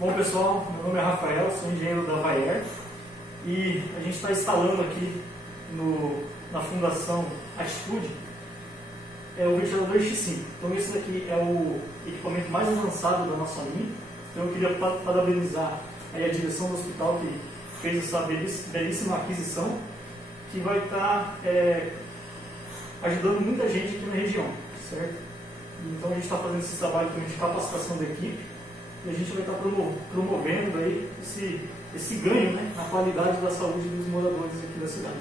Bom pessoal, meu nome é Rafael, sou engenheiro da Vayer e a gente está instalando aqui na Fundação Atitude o ventilador X5. Então esse daqui é o equipamento mais avançado da nossa linha. Então eu queria parabenizar aí a direção do hospital que fez essa belíssima aquisição, que vai estar ajudando muita gente aqui na região, certo? Então a gente está fazendo esse trabalho também de capacitação da equipe e a gente vai estar promovendo aí esse ganho, né, na qualidade da saúde dos moradores aqui da cidade.